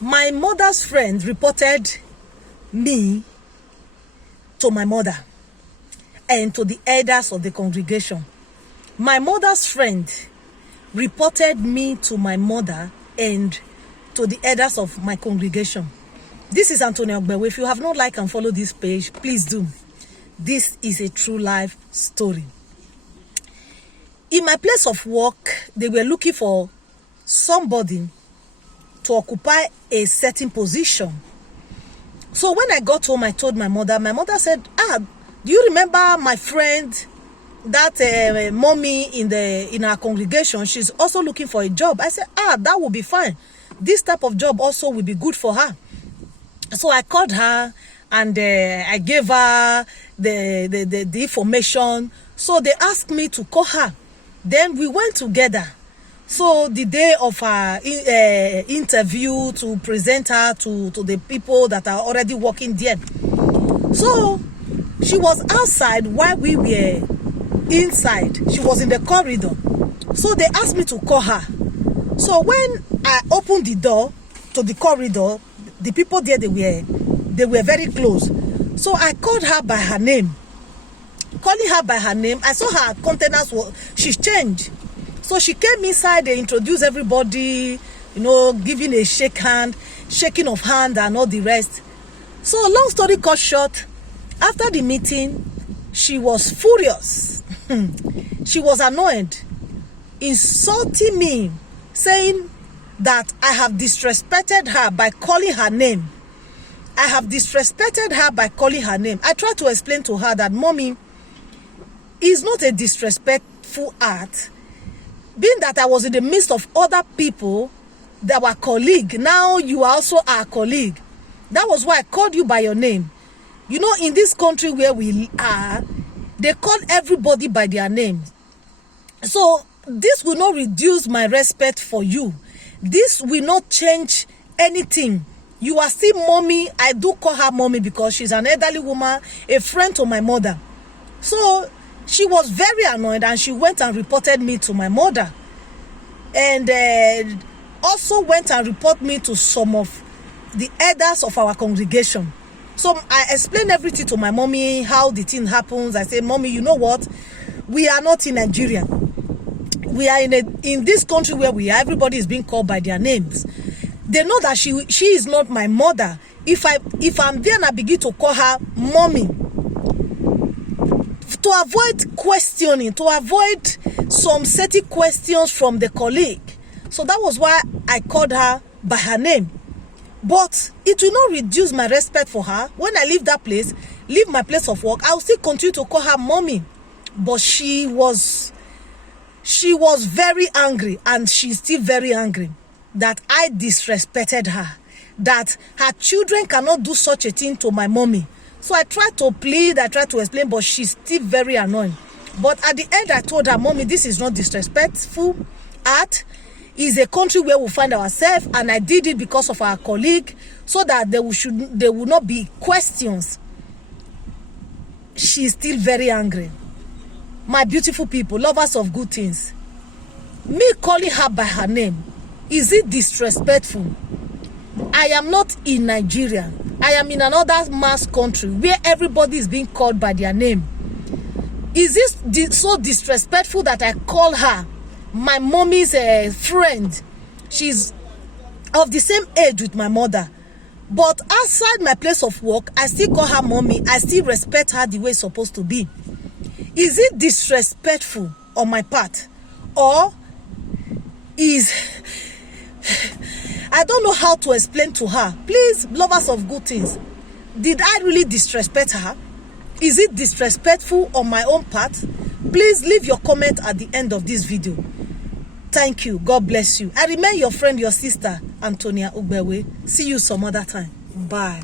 My mother's friend reported me to my mother and to the elders of the congregation. My mother's friend reported me to my mother and to the elders of my congregation. This is Antonia Ogbewe. If you have not liked and followed this page, please do. This is a true life story. In my place of work, they were looking for somebody to occupy a certain position. So when I got home, I told my mother said, do you remember my friend, that mommy in our congregation? She's also looking for a job. I said, that will be fine. This type of job also will be good for her. So I called her and I gave her the information. So they asked me to call her. Then we went together. So the day of her interview, to present her to the people that are already working there. So she was outside while we were inside. She was in the corridor. So they asked me to call her. So when I opened the door to the corridor, the people there, they were very close. So I called her by her name. Calling her by her name, I saw her countenance, she's changed. So she came inside, they introduced everybody, giving a shaking of hand and all the rest. So long story cut short, after the meeting, she was furious. She was annoyed, insulting me, saying that I have disrespected her by calling her name. I have disrespected her by calling her name. I tried to explain to her that, Mommy, it's not a disrespectful act. Being that I was in the midst of other people that were colleagues, now you are also our colleague. That was why I called you by your name. In this country where we are, they call everybody by their name. So this will not reduce my respect for you. This will not change anything. You are still Mommy. I do call her Mommy because she's an elderly woman, a friend to my mother. So she was very annoyed and she went and reported me to my mother. And also went and reported me to some of the elders of our congregation. So I explained everything to my mommy, how the thing happens. I said, Mommy, you know what? We are not in Nigeria. We are in this country where we are. Everybody is being called by their names. They know that she is not my mother. If I'm there and I begin to call her Mommy, to avoid questioning, to avoid some certain questions from the colleague. So that was why I called her by her name. But it will not reduce my respect for her. When I leave that place, leave my place of work, I'll still continue to call her Mommy. But she was very angry, and she's still very angry that I disrespected her, that her children cannot do such a thing to my mommy. So I tried to plead, I tried to explain, but she's still very annoying. But at the end, I told her, Mommy, this is not disrespectful act. It's a country where we find ourselves, and I did it because of our colleague, so that there will not be questions. She's still very angry. My beautiful people, lovers of good things, me calling her by her name, is it disrespectful? I am not in Nigeria. I am in another mass country where everybody is being called by their name. Is this so disrespectful that I call her my mommy's friend? She's of the same age with my mother. But outside my place of work, I still call her Mommy. I still respect her the way it's supposed to be. Is it disrespectful on my part? Or is... I don't know how to explain to her. Please, lovers of good things, did I really disrespect her? Is it disrespectful on my own part? Please leave your comment at the end of this video. Thank you. God bless you. I remain your friend, your sister, Antonia Ogbewe. See you some other time. Bye.